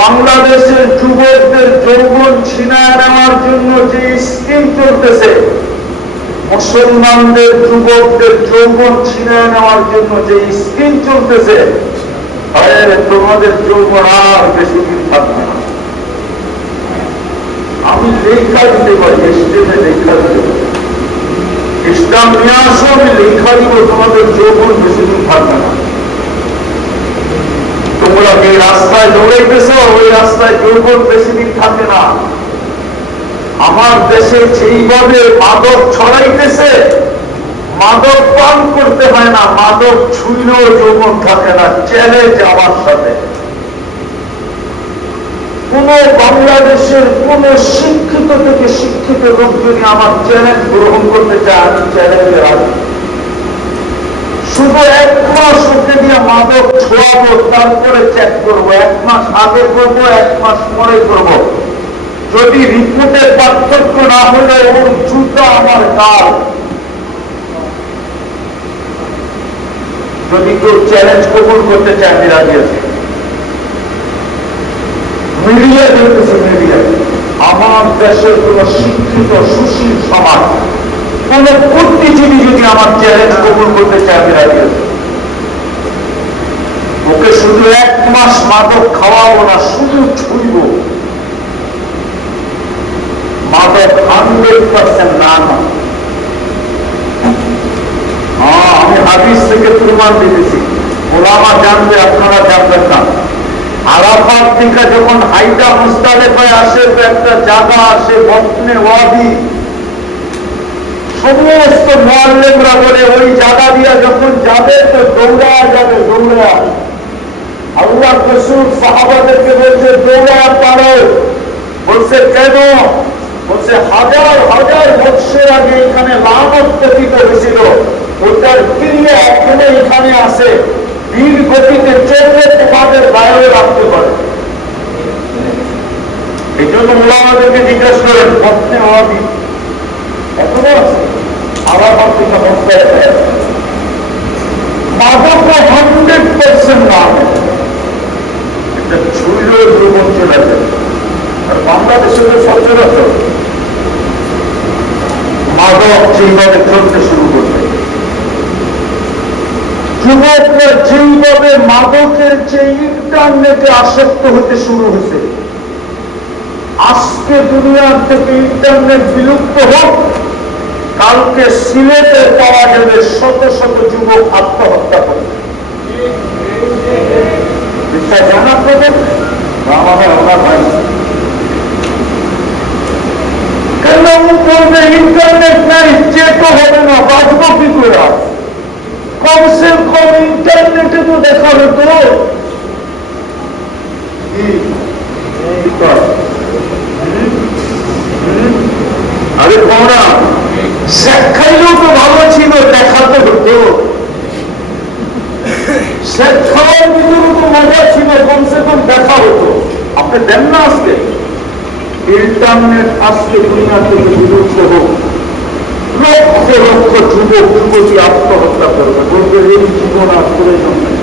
বাংলাদেশের যুবকদের যৌবন ছিনায় নেওয়ার জন্য যে স্কিম চলতেছে, মুসলমানদের যুবকদের যৌবন ছিনায় নেওয়ার জন্য যে স্কিম চলতেছে, তোমাদের যৌবন আর বেশি দিন থাকবে না। আমি লেখা দিতে পারি, স্টেজে লেখা দিতে পারি, ইসলাম নিয়ে আসো, আমি লেখা দিব, তোমাদের যৌবন বেশি দিন থাকবে না। তোমরা এই রাস্তায় দৌড়াইতেছ, ওই রাস্তায় যৌবন বেশি দিন থাকে না। আমার দেশে যেইভাবে মাদক ছড়াইতেছে, মাদক পান করতে হয় না, মাদক ছুঁইলেও যৌবন থাকে না। চ্যালেঞ্জ আমার সাথে। কোন বাংলাদেশের কোন শিক্ষিত থেকে শিক্ষিত লোক যদি আমার চ্যালেঞ্জ গ্রহণ করতে চায়, আমি চ্যালেঞ্জে রাখি। শুধু 1 মাস ওকে দিয়ে মাদক ছোড়াবো, তারপরে চেক করবো। 1 মাস আগে করবো, 1 মাস পরে করবো। যদি রিপোর্টের পার্থক্য না হলে ওর জুতা আমার কাল। যদি কেউ চ্যালেঞ্জ কবুল করতে চায়, আমি রাজি আছি। মিডিয়া দেখতেছে, মিডিয়া আমার দেশের কোন শিক্ষিত সুশীল সমাজ, কোন বুদ্ধিজীবী যদি আমার চ্যালেঞ্জ কবুল করতে চায়, আমি রাজি আছি। ওকে শুধু 1 মাস মাদক খাওয়াবো না, শুধু ছুঁইব। মাদক 100% না। আমি হাদিস থেকে প্রমাণ দিতেছি, ওলামা জানবে, আপনারা জানবেন না। আরাফাত থেকে যখন হাইটা মুজদালিফায় আসে, তো একটা জায়গা আসে বতনে ওয়াদি। সমস্ত মুআল্লিমরা বলে ওই জায়গা দিয়া যখন যাবে তো দৌড়া যাবে, দৌড়া। আল্লাহ রাসূল সাহাবাদেরকে বলছে দৌড়া পারো। বলছে কেন? বলছে হাজার হাজার বৎসর আগে এখানে লানত পতিত হয়েছিল, ওটার ক্রিয়া এখনো এখানে আছে। বীর গতিতে চললে তোমাদের বাইরে রাখতে পারে। এই জন্য ওলামাদেরকে জিজ্ঞেস করেন, বতনে ওয়াদি এখনো আছে। আরাফাত থেকে মুজদালিফায় মাদক 100% না, এটা ছুঁইলেও যৌবন চলে যায়। আর বাংলাদেশে তো সচরাচর মাদক যেইভাবে চলতে শুরু করবে, যুবকরা যেইভাবে মাদকের যে ইন্টারনেটে আসক্ত হতে শুরু হয়েছে, আজকে দুনিয়ার থেকে ইন্টারনেট বিলুপ্ত হোক, কালকে সিলেটে পাওয়া যাবে শত শত যুবক আত্মহত্যা করে। বিশ্বাস জানা প্রবল আমাদের আমরা ভাই কেন করবে? ইন্টারনেট নাই, চেকও হবে না, বাঁচবো কি করে? কমসে কম ইন্টারনেটে তো দেখা হতো। আরে তোমরা শেখাইলেও তো ভালো ছিল, দেখাতে হতো। শেখার ভিতরে তো মজা ছিল, কমসে কম দেখা হতো। আপনি দেন না আজকে ইন্টারনেট, আজকে দুনিয়া থেকে বিলুপ্ত হোক, লক্ষ লক্ষ যুবক যুবতী আত্মহত্যা করবে, বলবে এই জীবন আর প্রয়োজন নেই।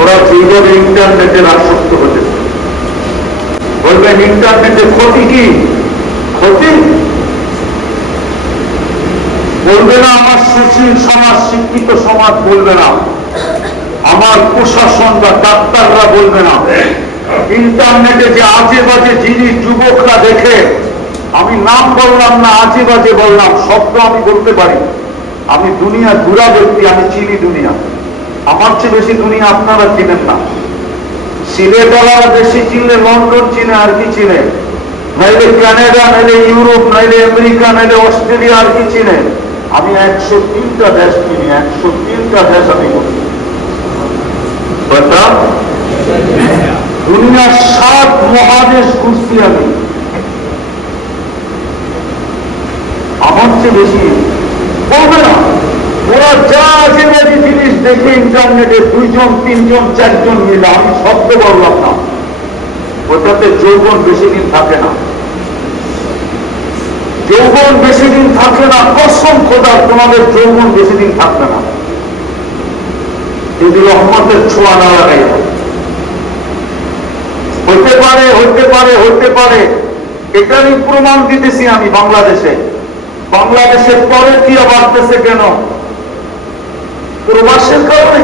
ওরা যেভাবে ইন্টারনেটের আসক্ত হতেছে, বলবেন ইন্টারনেটের ক্ষতি কি? ক্ষতি বলবে না আমার সুশীল সমাজ, শিক্ষিত সমাজ বলবে না, আমার প্রশাসন বা ডাক্তাররা বলবে না। ইন্টারনেটে যে আজে বাজে জিনিস যুবকরা দেখে, আমি নাম বললাম না, আজে বাজে বললাম, শব্দ আমি বলতে পারি। আমি দুনিয়া ঘুরা ব্যক্তি, আমি চিনি দুনিয়া। আমার চেয়ে বেশি দুনিয়া আপনারা চিনেন না। সিলেটওয়ালারা বেশি চিনলে লন্ডন চিনে, আর কি চিনে? নাইলে কানাডা, নাইলে ইউরোপ, নাইলে আমেরিকা, নাইলে অস্ট্রেলিয়া, আর কি চিনে? আমি 103টা দেশ চিনি, 103টা দেশ আমি বলি। দুনিয়ার 7 মহাদেশ ঘুরছি আমি। আমার চেয়ে বেশি বলবে না। ওরা যা যে জিনিস দেখে ইন্টারনেটে 2 জন 3 জন 4 জন মিলে, আমি শব্দ বললাম না, ওটাতে যৌবন বেশি দিন থাকে না। যৌবন বেশি দিন থাকে না, কসম খোদা, তোমাদের যৌবন বেশি দিন থাকবে না যদি রহমতের ছোঁয়া না লাগাই। হতে পারে হতে পারে হতে পারে, এটারই প্রমাণ দিতেছি আমি। বাংলাদেশের পরে কি বাড়তেছে কেন? প্রবাসের কারণে।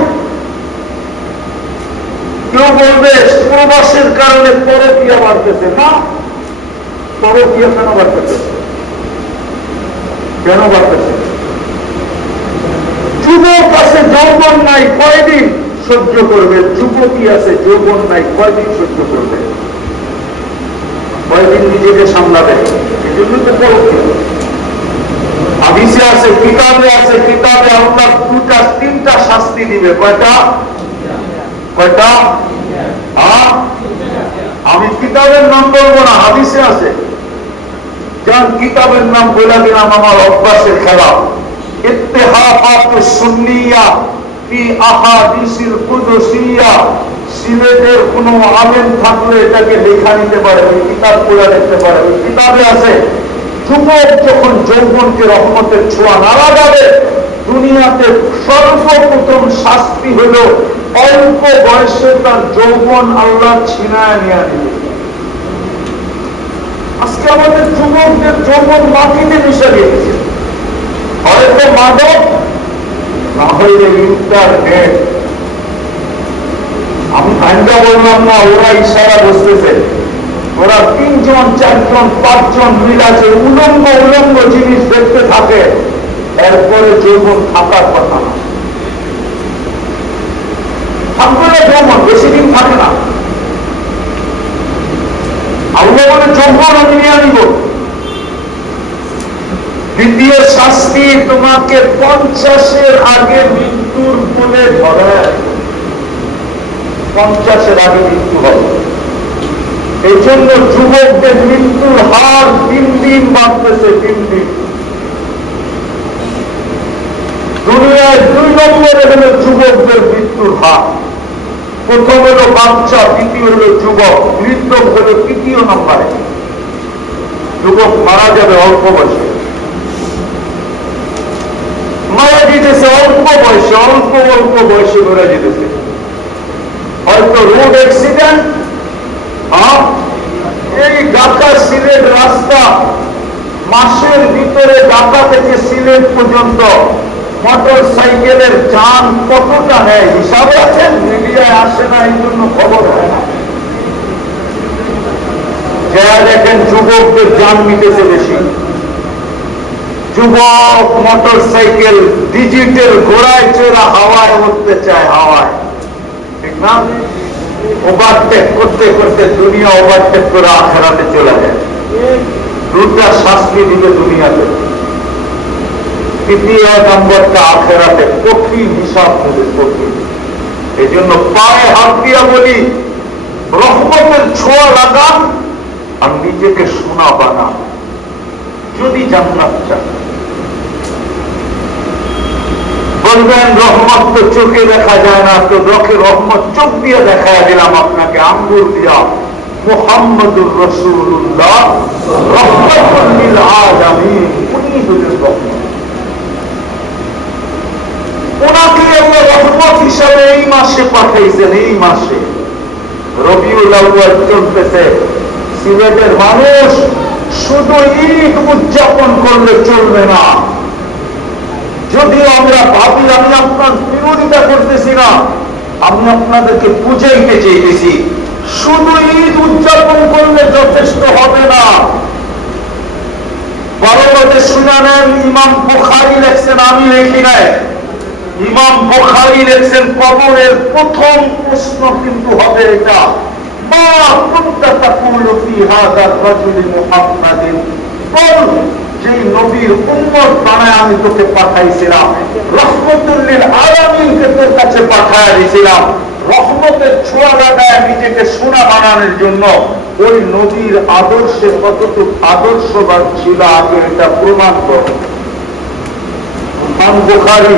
কেউ বলবে প্রবাসের কারণে পরকীয়া বাড়তেছে না। পরকীয়া কেন বাড়তেছে? কেন বাড়তেছে? যুবক আছে, যৌবন নাই, কয়দিন সহ্য করবে? যুবতী আছে, যৌবন নাই, কয়দিন সহ্য করবে? কয়দিন নিজেকে সামলাবে? এই জন্য তো পরকীয়া। হাদিসে আছে, কিতাবে আছে, কিতাবে আল্লাহ দুটা তিনটা শাস্তি দিবে। কয়টা? কয়টা? আমি কিতাবের নাম বলবো না, হাদিসে আছে। যার কিতাবের নাম বলে দিলাম আমার অভ্যাসের খেলা। ইত্তেহাফাতুস সুন্নিয়া ফি আহাদিসিল কুদসিয়া। সিলেটের কোন আলেম থাকলে এটাকে লেখা নিতে পারে, ওই কিতাব পড়ে দেখতে পারে। ওই কিতাবে আছে, যুবক যখন যৌবনকে রহমতের ছোঁয়া না লাগাবে, দুনিয়াতে সর্বপ্রথম শাস্তি হলো অল্প বয়সে তার যৌবন আল্লাহ ছিনায় নিয়ে নিবে। আজকে আমাদের যুবকদের যৌবন মাটিতে মিশে গিয়েছে। হয়তো মাদক, না হইলে ইন্টারনেট। আমি আইনটা বললাম না, ওরা ইশারা বসতেছে। ওরা 3 জন 4 জন 5 জন মিলাছে, উলঙ্গ জিনিস দেখতে থাকে। এরপরে যৌবন থাকার কথা না। থাকবে না যৌবন, বেশি দিন থাকে না। আল্লাহ বলে যৌবন আমি নিয়ে আনিব। দ্বিতীয় শাস্তি, তোমাকে 50-এর আগে মৃত্যুর বলে ধরে। 50-এর আগে মৃত্যু হবে। এই জন্য যুবকদের মৃত্যুর হার দিন দিন বাড়তেছে, দিন দিন। দুনিয়ায় 2 নম্বরে হলো যুবকদের মৃত্যুর হার। প্রথম হলো বাচ্চা, দ্বিতীয় হলো যুবক, বৃদ্ধ হলো 3য় নম্বরে। যুবক মারা যাবে অল্প বয়সে, মারা যেতেছে অল্প বয়সে, অল্প বয়সে মারা যেতেছে। হয়তো রোড অ্যাক্সিডেন্ট। এই ঢাকা সিলেট রাস্তা, মাসের ভিতরে ঢাকা থেকে সিলেট পর্যন্ত মোটর সাইকেলের যান কতটা নেয় হিসাবে আছেন? মিডিয়ায় আসে না, এই জন্য খবর হয় না। যারা দেখেন যুবকদের যান নিতেছে বেশি। যুবক মোটর সাইকেল ডিজিটাল ঘোড়ায় চড়া হাওয়ায় উঠতে চায়, হাওয়ায়, ঠিক না? ওভারটেক করতে করতে দুনিয়া ওভারটেক করে আখেরাতে চলে যায়। 2টা শাস্তি দিবে দুনিয়াতে। 3য় নম্বরটা আখেরাতে কঠিন হিসাব দেবে, কঠিন। এই জন্য পায়ে হাত দিয়া বলি, রহমতের ছোঁয়া লাগান আর নিজেকে সোনা বানান যদি জান্নাত চান। বলবেন রহমত তো চোখে দেখা যায় না, তো রহমত চোখ দিয়ে দেখা দিলাম আপনাকে, আঙ্গুল দিয়া। মুহাম্মদুর রাসূলুল্লাহ রাহমাতুল লিল আলামিন, উনি হলেন রহমত। ওনাকে আল্লাহ রহমত হিসাবে এই মাসে পাঠাইছেন। এই মাসে রবিউল আউয়াল চলতেছে। সিলেটের মানুষ শুধু ঈদ উদযাপন করলে চলবে না। যদিও আমরা ভাবি আমি আপনার বিরোধিতা করতেছি না, আমি আপনাদেরকে বুঝাইতে চাইতেছি, শুধু ঈদ উদযাপন করলে যথেষ্ট হবে না। ভালোভাবে শুনে নেন, ইমাম বুখারী লেখছেন, আমি লিখি নাই। ইমাম বুখারী লেখছেন, কবরের প্রথম প্রশ্ন কিন্তু হবে এটা, মা কুনতা তাকুলু ফি হাযা রাজুলি মুহাম্মাদিন। বল, যেই নবীর উম্মত বানায় আমি তোকে পাঠাইছিলাম, রহমতুল লিল আলামিনকে তোর কাছে পাঠায় দিয়েছিলাম, রহমতের ছোঁয়া লাগায় নিজেকে সোনা বানানোর জন্য, ওই নবীর আদর্শে কতটুকু আদর্শবান ছিল আগে এটা প্রমাণ কর। ইমাম বুখারী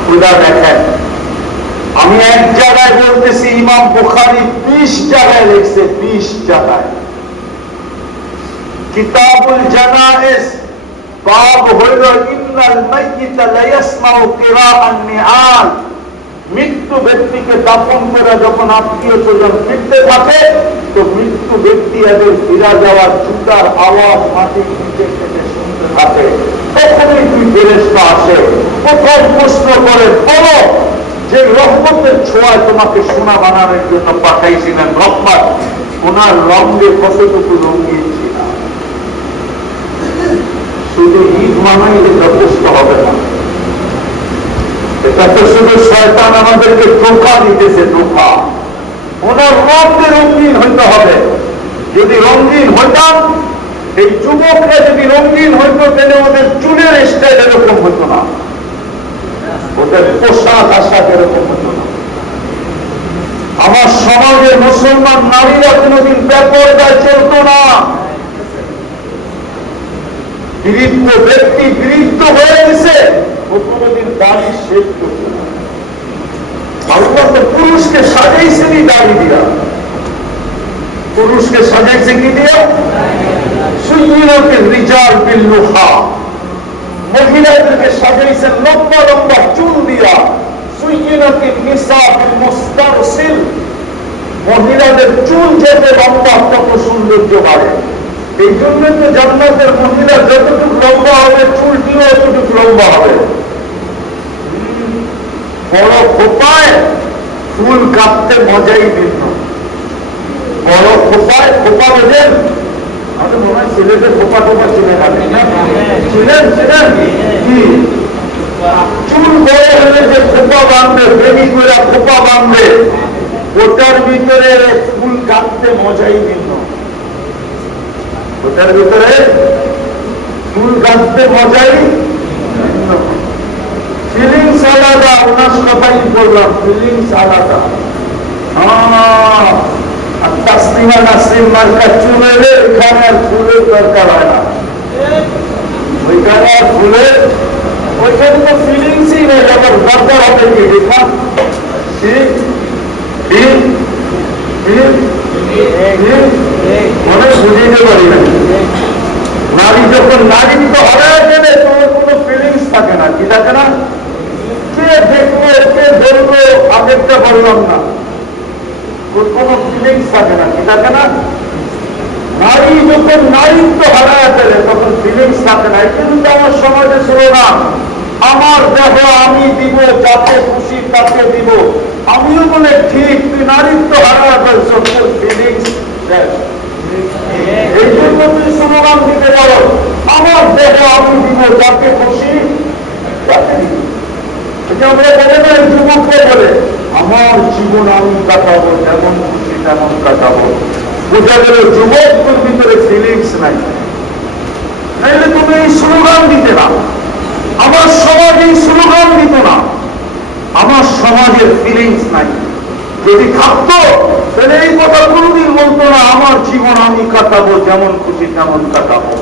খুদা দেখেন, আমি এক জায়গায় বলতেছি, ইমাম বুখারী 20 জায়গায় লিখছে, 20 জায়গায়। কিতাবুল জানায়েজ বাব হইল ইন্নাল মাইয়িতা লা ইয়াসমাউ কিরাআন নিআল। মৃত্যু ব্যক্তিকে দাফন করে যখন আত্মীয় স্বজন ফিরতে থাকে, তো মৃত্যু ব্যক্তি এদের ফিরা যাওয়ার জুতার আওয়াজ মাটির নিচে থেকে শুনতে থাকে। তখনই তুই ফেরেশতা আসে, প্রথম প্রশ্ন করে, বলো যে রহমতের ছোঁয়ায় তোমাকে সোনা বানানোর জন্য পাঠাইছিলেন, রহমত ওনার রঙে কতটুকু রঙিন ছিল। শুধু ঈদ মানাইলে যথেষ্ট হবে না, এটা তো শুধু শয়তান আমাদেরকে ধোঁকা দিতেছে, ধোঁকা। ওনার রঙে রঙিন হইতে হবে। যদি রঙিন হইতাম, এই যুবকরা যদি রঙিন হইতো, তাহলে ওদের চুলের স্টাইল এরকম হতো না, ওদের পোশাক আশাক এরকম হতো না। আমার সমাজে মুসলমান নারীরা কোনদিন বেপরদায় চলত না। বৃদ্ধ ব্যক্তি বৃদ্ধ হয়ে গেছে, ও কোনদিন দাড়ি শেষ করত না। আল্লাহ তো পুরুষকে সাজাইছেনি দাড়ি দিয়া, পুরুষকে সাজাইছে কি দিয়া? সুইয়িনাতে রিজাল বিল লুহা, মহিলাদেরকে সাজাইছেন লম্বা লম্বা চুল দিয়া। সুইয়িনাতে নিসা বিল মুস্তারসিল, মহিলাদের চুল যত লম্বা তত সৌন্দর্য বাড়ে। এই জন্য তো জান্নাতের মহিলা যতটুকু লম্বা হবে, চুলটিও অতটুকু লম্বা হবে। বড় খোপায় ফুল কাটতে মজাই ভিন্ন। বড় খোপায়, খোপা বোঝেন? আমাদের মনে হয় ছেলেদের খোপা টোপা ছিলেন, আপনি না ছিলেন? ছিলেন কি চুল বড় হলে যে খোপা বাঁধবে, বেবি করে খোপা বাঁধবে, ওটার ভিতরে ফুল কাটতে মজাই ভিন্ন। ওটার ভিতরে ফুল কাটতে মজাই ভিন্ন। ফিলিংস আলাদা, ওনার কথাই বললাম, ফিলিংস আলাদা। আর তাসলিমা নাসরিন মার্কা চুল এলে ওইখানে আর ফুলের দরকার হয় না, ওইখানে আর ফুলের, ওইখানে তো ফিলিংসই নেই, আবার দরকার হবে কি? দেখা ঠিক ঠিক ঠিক মনে বুঝিতে পারি না। নারী যখন নারীত্ব হারায় গেলে তোমার কোনো ফিলিংস থাকে না, কি থাকে না? কে দেখলো, কে ধরলো, আগেরটা বললাম না, ওর কোনো ফিলিংস থাকে না, কি থাকে না? নারী যখন নারীত্ব হারায় ফেলে তখন ফিলিংস থাকে না। এই জন্য আমার সমাজে ছিল না, আমার দেহ আমি দিব, যাকে খুশি তাকে দিব। আমিও বলে ঠিক, তুই নারীত্ব হারায় ফেলছ, তোর ফিলিংস শেষ। এই জন্য তুই স্লোগান দিতে পারো, আমার দেহ আমি দিব, যাকে খুশি তাকে দিব। এটা আমরা বলে না, যুবকরা বলে আমার জীবন আমি কাটাবো, যেমন খুশি তেমন কাটাবো। বোঝা গেল যুবকদের ভিতরে ফিলিংস নাই, নাইলে তুমি এই স্লোগান দিতে না। আমার সমাজ এই স্লোগান দিত না, আমার সমাজের ফিলিংস নাই। যদি থাকতো তাহলে এই কথা কোনদিন বলতো না, আমার জীবন আমি কাটাবো, যেমন খুশি তেমন কাটাবো।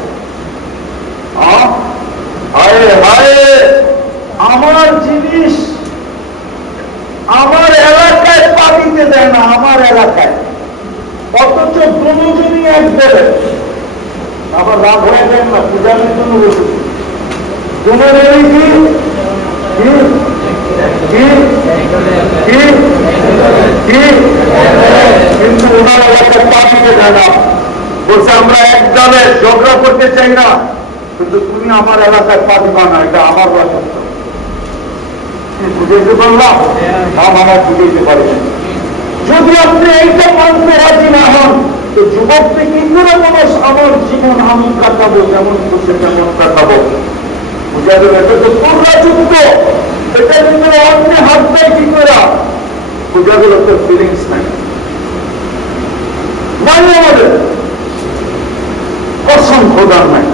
হায় হায়, আমার জিনিস আমার এলাকায় পা দিতে দেয় না, আমার এলাকায়, অথচ দুজনই এক দলে। আবার রাগ হয়ে যায় না, পূজার জন্য বসেছি দুজনেরই কিন্তু ওনার এলাকায় পা দিতে দেয় না। বলছে আমরা এক দলে ঝগড়া করতে চাই না, কিন্তু তুমি আমার এলাকায় পা দিবা না, এটা আমার রাজত্ব। বুঝাইতে পারলাম? আমরা বুঝাইতে পারি। যদি আপনি এইটা মানতে রাজি না হন, তো যুবককে কি করে মানুষ আমার জীবন আমি কাটাবো, যেমন খুশি তেমন কাটাবো? বুঝা গেল এটা তো তোর রাজত্ব, এটার ভিতরে অন্য হাত দেয় কি করে? বুঝা গেল তোর ফিলিংস নাই, নাই আমাদের কসম খোদার নাই।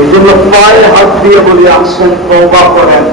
এই জন্য পায়ে হাত দিয়ে বলি, আসেন তওবা করেন।